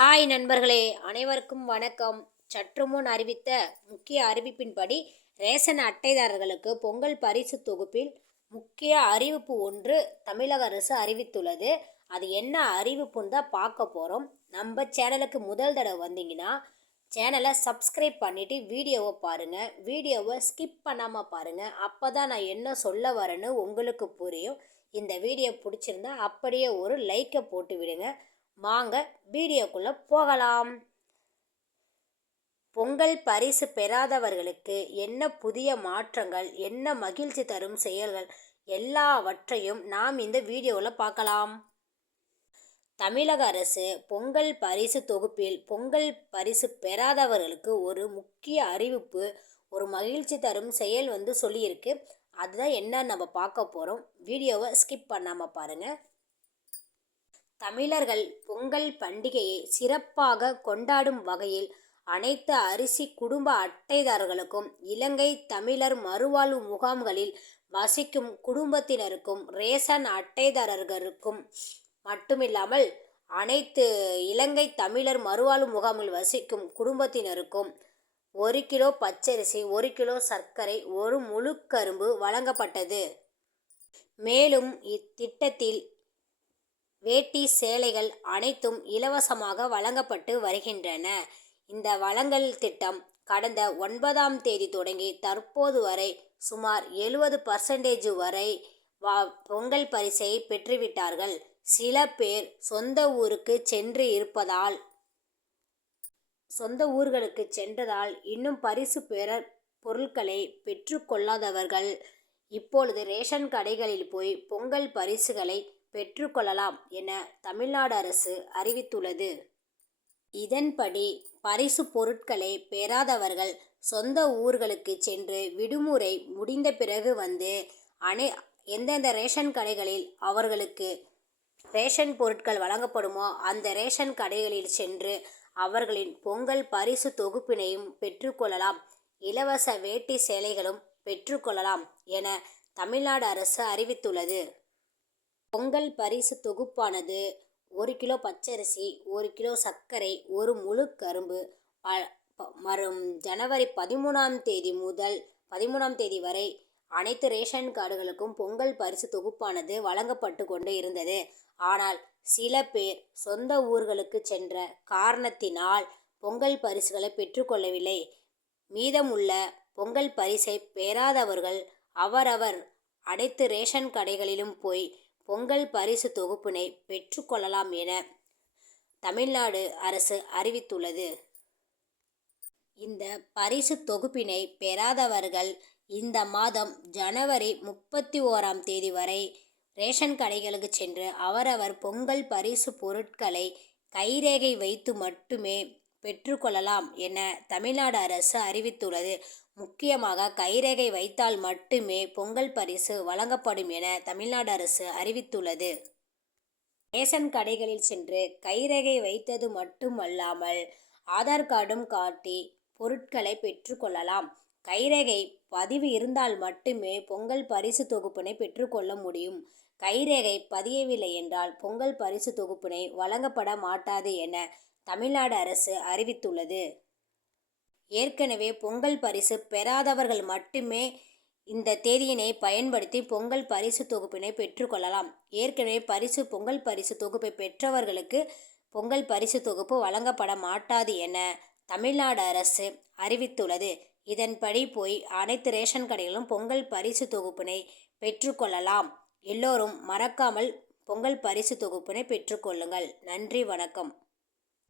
Hi நண்பர்களே அனைவருக்கும் வணக்கம். சற்று முன் அறிவித்த முக்கிய அறிவிப்பின்படி ரேஷன் அட்டைதாரர்களுக்கு பொங்கல் பரிசு தொகுப்பில் முக்கிய அறிவிப்பு ஒன்று தமிழக அரசு அறிவித்துள்ளது. அது என்ன அறிவிப்புன்னு தான் பார்க்க போகிறோம் நம்ம சேனலுக்கு முதல் தடவை வந்தீங்கன்னா சேனலை சப்ஸ்கிரைப் பண்ணிவிட்டு வீடியோவை பாருங்கள் வீடியோவை ஸ்கிப் பண்ணாமல் பாருங்கள் அப்போ தான் நான் என்ன சொல்ல வரேன்னு உங்களுக்கு புரியும். இந்த வீடியோ பிடிச்சிருந்தா அப்படியே ஒரு லைக்கை போட்டு விடுங்க. வாங்க வீடியோக்குள்ளே போகலாம். பொங்கல் பரிசு பெறாதவர்களுக்கு என்ன புதிய மாற்றங்கள் என்ன மகிழ்ச்சி தரும் செயல்கள் எல்லாவற்றையும் நாம் இந்த வீடியோவில் பார்க்கலாம். தமிழக அரசு பொங்கல் பரிசு தொகுப்பில் பொங்கல் பரிசு பெறாதவர்களுக்கு ஒரு முக்கிய அறிவிப்பு ஒரு மகிழ்ச்சி தரும் செயல் வந்து சொல்லியிருக்கு. அதுதான் என்ன நம்ம பார்க்க போகிறோம் வீடியோவை ஸ்கிப் பண்ணாமல் பாருங்கள் தமிழர்கள் பொங்கல் பண்டிகையை சிறப்பாக கொண்டாடும் வகையில் அனைத்து அரிசி குடும்ப அட்டைதாரர்களுக்கும் இலங்கை தமிழர் மறுவாழ்வு முகாம்களில் வசிக்கும் குடும்பத்தினருக்கும் ரேஷன் அட்டைதாரர்களுக்கும் மட்டுமில்லாமல் அனைத்து இலங்கை தமிழர் மறுவாழ்வு முகாமில் வசிக்கும் குடும்பத்தினருக்கும் ஒரு கிலோ பச்சரிசி ஒரு கிலோ சர்க்கரை ஒரு முழு கரும்பு வழங்கப்பட்டது. மேலும் இத்திட்டத்தில் வேட்டி சேலைகள் அனைத்தும் இலவசமாக வழங்கப்பட்டு வருகின்றன. இந்த வழங்கல் திட்டம் கடந்த ஒன்பதாம் தேதி தொடங்கி தற்போது வரை சுமார் எழுபது பர்சன்டேஜ் வரை வா பொங்கல் பரிசை பெற்றுவிட்டார்கள். சில பேர் சொந்த ஊருக்கு சென்று இருப்பதால் சொந்த ஊர்களுக்கு சென்றதால் இன்னும் பரிசு பெற பொருட்களை பெற்றுக்கொள்ளாதவர்கள் இப்பொழுது ரேஷன் கடைகளில் போய் பொங்கல் பரிசுகளை பெற்றுக்கொள்ளலாம் என தமிழ்நாடு அரசு அறிவித்துள்ளது. இதன்படி பரிசு பொருட்களை பெறாதவர்கள் சொந்த ஊர்களுக்கு சென்று விடுமுறை முடிந்த பிறகு வந்து அனை எந்தெந்த ரேஷன் கடைகளில் அவர்களுக்கு ரேஷன் பொருட்கள் வழங்கப்படுமோ அந்த ரேஷன் கடைகளில் சென்று அவர்களின் பொங்கல் பரிசு தொகுப்பினையும் பெற்றுக்கொள்ளலாம். இலவச வேட்டி சேலைகளும் பெற்றுக்கொள்ளலாம் என தமிழ்நாடு அரசு அறிவித்துள்ளது. பொங்கல் பரிசு தொகுப்பானது ஒரு கிலோ பச்சரிசி ஒரு கிலோ சர்க்கரை ஒரு முழு கரும்பு. வரும் ஜனவரி பதிமூணாம் தேதி முதல் பதிமூணாம் தேதி வரை அனைத்து ரேஷன் கார்டுகளுக்கும் பொங்கல் பரிசு தொகுப்பானது வழங்கப்பட்டு கொண்டு இருந்தது. ஆனால் சில பேர் சொந்த ஊர்களுக்கு சென்ற காரணத்தினால் பொங்கல் பரிசுகளை பெற்றுக்கொள்ளவில்லை மீதமுள்ள பொங்கல் பரிசை பெறாதவர்கள் அவரவர் அனைத்து ரேஷன் கடைகளிலும் போய் பொங்கல் பரிசு தொகுப்பினை பெற்றுக்கொள்ளலாம் என தமிழ்நாடு அரசு அறிவித்துள்ளது. இந்த பரிசு தொகுப்பினை பெறாதவர்கள் இந்த மாதம் ஜனவரி முப்பத்தி ஓராம் தேதி வரை ரேஷன் கடைகளுக்கு சென்று அவரவர் பொங்கல் பரிசு பொருட்களை கைரேகை வைத்து மட்டுமே பெற்றுக்கொள்ளலாம் என தமிழ்நாடு அரசு அறிவித்துள்ளது. முக்கியமாக கைரேகை வைத்தால் மட்டுமே பொங்கல் பரிசு வழங்கப்படும் என தமிழ்நாடு அரசு அறிவித்துள்ளது. ரேஷன் கடைகளில் சென்று கைரேகை வைத்தது மட்டுமல்லாமல் ஆதார் கார்டும் காட்டி பொருட்களை பெற்றுக்கொள்ளலாம். கைரேகை பதிவு இருந்தால் மட்டுமே பொங்கல் பரிசு தொகுப்பினை பெற்றுக்கொள்ள முடியும். கைரேகை பதியவில்லை என்றால் பொங்கல் பரிசு தொகுப்பினை வழங்கப்பட மாட்டாது என தமிழ்நாடு அரசு அறிவித்துள்ளது. ஏற்கனவே பொங்கல் பரிசு பெறாதவர்கள் மட்டுமே இந்த தேதியினை பயன்படுத்தி பொங்கல் பரிசு தொகுப்பினை பெற்றுக்கொள்ளலாம் ஏற்கனவே பரிசு பொங்கல் பரிசு தொகுப்பை பெற்றவர்களுக்கு பொங்கல் பரிசு தொகுப்பு வழங்கப்பட மாட்டாது என தமிழ்நாடு அரசு அறிவித்துள்ளது. இதன்படி போய் அனைத்து ரேஷன் கடைகளிலும் பொங்கல் பரிசு தொகுப்பினை பெற்றுக்கொள்ளலாம் எல்லோரும் மறக்காமல் பொங்கல் பரிசு தொகுப்பினை பெற்றுக்கொள்ளுங்கள் நன்றி வணக்கம்.